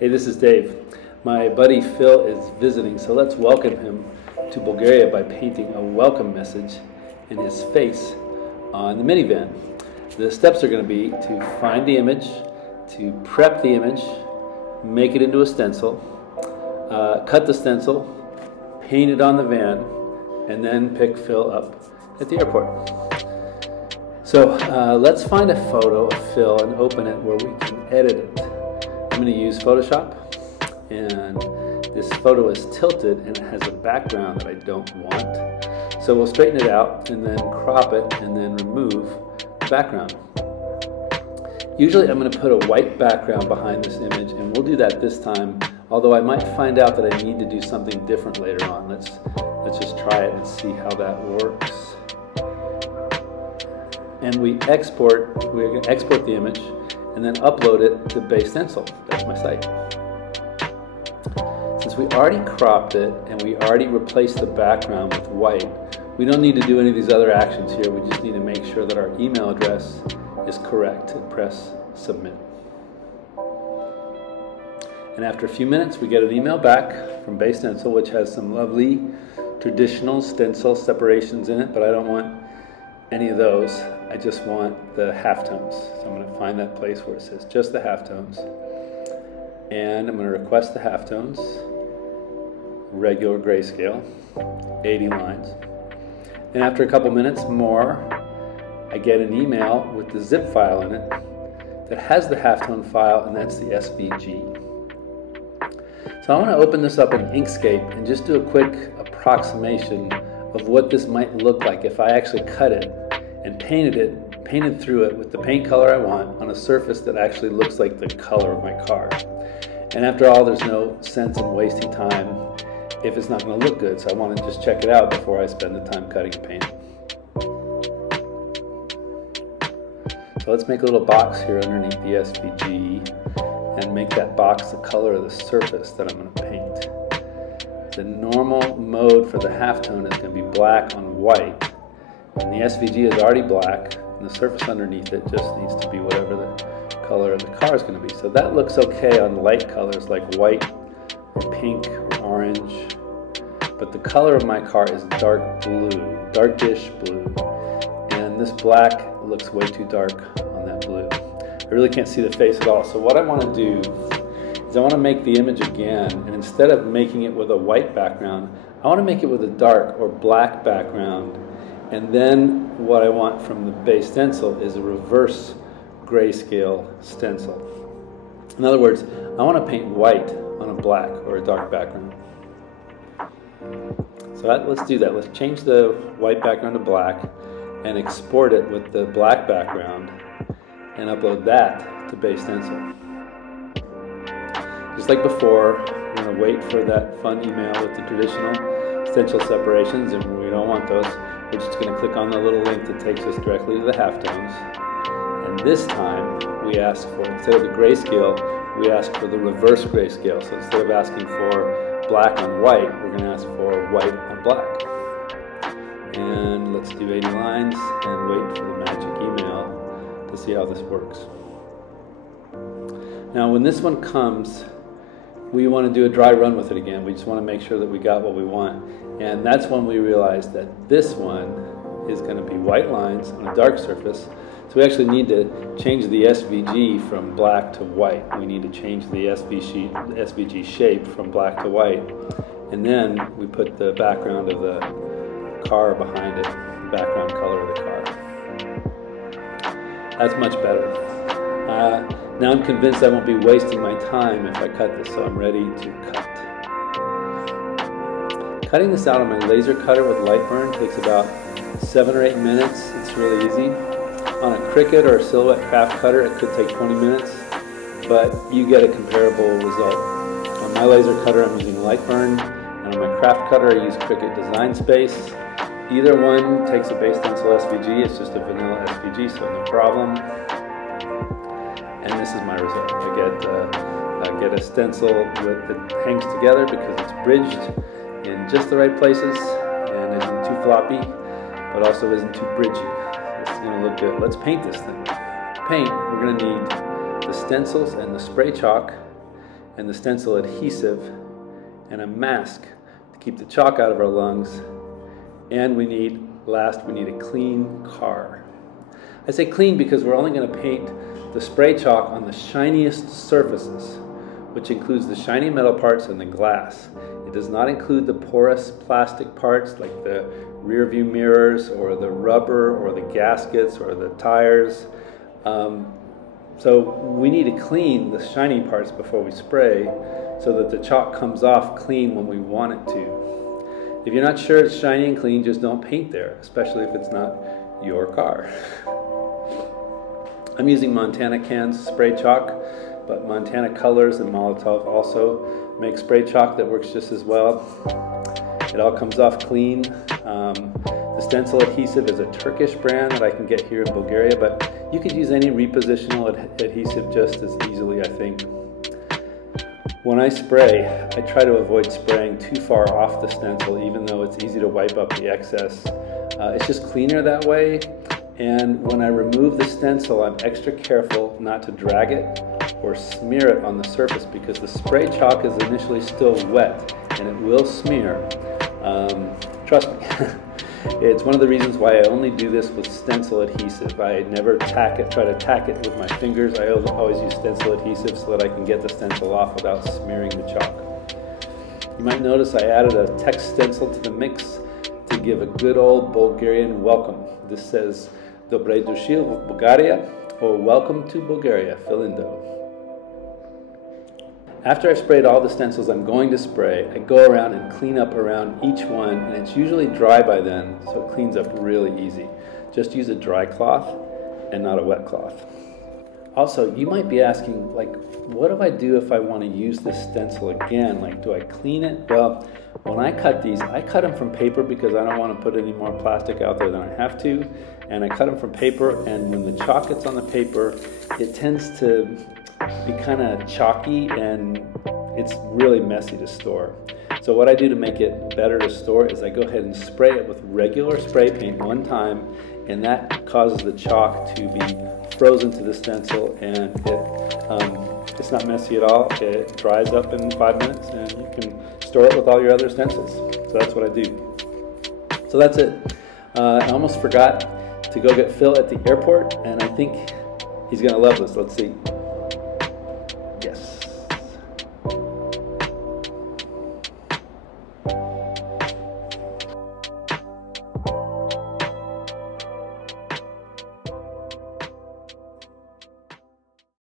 Hey, this is Dave. My buddy Phil is visiting, so let's welcome him to Bulgaria by painting a welcome message in his face on the minivan. The steps are going to be to find the image, to prep the image, make it into a stencil, cut the stencil, paint it on the van, and then pick Phil up at the airport. So let's find a photo of Phil and open it where we can edit it. I'm going to use Photoshop, and this photo is tilted and it has a background that I don't want. So we'll straighten it out and then crop it and then remove the background. Usually I'm going to put a white background behind this image, and we'll do that this time, although I might find out that I need to do something different later on. Let's just try it and see how that works. And we're going to export the image and then upload it to Bay Stencil. That's my site. Since we already cropped it and we already replaced the background with white, we don't need to do any of these other actions here. We just need to make sure that our email address is correct and press submit. And after a few minutes, we get an email back from Bay Stencil, which has some lovely traditional stencil separations in it, but I don't want any of those. I just want the halftones. So I'm going to find that place where it says just the halftones. And I'm going to request the halftones, regular grayscale, 80 lines. And after a couple minutes more, I get an email with the zip file in it that has the halftone file, and that's the SVG. So I want to open this up in Inkscape and just do a quick approximation of what this might look like if I actually cut it and painted through it with the paint color I want on a surface that actually looks like the color of my car. And after all, there's no sense in wasting time if it's not going to look good, so I want to just check it out before I spend the time cutting and painting. So let's make a little box here underneath the SVG and make that box the color of the surface that I'm going to paint. The normal mode for the halftone is going to be black on white, and the SVG is already black, and the surface underneath it just needs to be whatever the color of the car is going to be. So that looks okay on light colors like white or pink or orange, but the color of my car is dark blue, darkish blue, and this black looks way too dark on that blue. I really can't see the face at all. So what I want to do is I want to make the image again, and instead of making it with a white background, I want to make it with a dark or black background. And then what I want from the Bay Stencil is a reverse grayscale stencil. In other words, I want to paint white on a black or a dark background. So let's do that. Let's change the white background to black and export it with the black background and upload that to Bay Stencil. Just like before, we're going to wait for that fun email with the traditional stencil separations, and we don't want those. We're just going to click on the little link that takes us directly to the halftones. And this time, we ask for, instead of the grayscale, we ask for the reverse grayscale. So instead of asking for black on white, we're going to ask for white on black. And let's do 80 lines and wait for the magic email to see how this works. Now, when this one comes, we want to do a dry run with it again. We just want to make sure that we got what we want. And that's when we realize that this one is going to be white lines on a dark surface. So we actually need to change the SVG from black to white. We need to change the SVG shape from black to white. And then we put the background of the car behind it, background color of the car. That's much better. Now I'm convinced I won't be wasting my time if I cut this, so I'm ready to cut. Cutting this out on my laser cutter with light burn takes about 7 or 8 minutes. It's really easy. On a Cricut or a Silhouette craft cutter, it could take 20 minutes, but you get a comparable result. On my laser cutter, I'm using light burn, and on my craft cutter, I use Cricut Design Space. Either one takes a Bay Stencil SVG. It's just a vanilla SVG, so no problem. And this is my result. I get a stencil that hangs together because it's bridged in just the right places and isn't too floppy, but also isn't too bridgy. It's going to look good. Let's paint this thing. To paint, we're going to need the stencils and the spray chalk and the stencil adhesive and a mask to keep the chalk out of our lungs. And we need a clean car. I say clean because we're only going to paint the spray chalk on the shiniest surfaces, which includes the shiny metal parts and the glass. It does not include the porous plastic parts like the rear view mirrors or the rubber or the gaskets or the tires. So we need to clean the shiny parts before we spray so that the chalk comes off clean when we want it to. If you're not sure it's shiny and clean, just don't paint there, especially if it's not your car. I'm using Montana cans spray chalk, but Montana Colors and Molotov also make spray chalk that works just as well. It all comes off clean. The stencil adhesive is a Turkish brand that I can get here in Bulgaria, but you could use any repositional adhesive just as easily, I think. When I spray, I try to avoid spraying too far off the stencil, even though it's easy to wipe up the excess. It's just cleaner that way. And when I remove the stencil, I'm extra careful not to drag it or smear it on the surface because the spray chalk is initially still wet and it will smear. Trust me. It's one of the reasons why I only do this with stencil adhesive. I never try to tack it with my fingers. I always use stencil adhesive so that I can get the stencil off without smearing the chalk. You might notice I added a text stencil to the mix to give a good old Bulgarian welcome. This says, Dobre došli v Bulgaria, or welcome to Bulgaria, Filindo. After I've sprayed all the stencils I'm going to spray, I go around and clean up around each one, and it's usually dry by then, so it cleans up really easy. Just use a dry cloth and not a wet cloth. Also, you might be asking, like, what do I do if I want to use this stencil again? Like, do I clean it? Well, when I cut these, I cut them from paper because I don't want to put any more plastic out there than I have to. And I cut them from paper, and when the chalk gets on the paper, it tends to be kind of chalky and it's really messy to store. So what I do to make it better to store is I go ahead and spray it with regular spray paint one time, and that causes the chalk to be frozen to the stencil, and it's not messy at all. It dries up in 5 minutes and you can store it with all your other stencils. So that's what I do. So that's it. I almost forgot to go get Phil at the airport, and I think he's gonna love this. Let's see. Yes.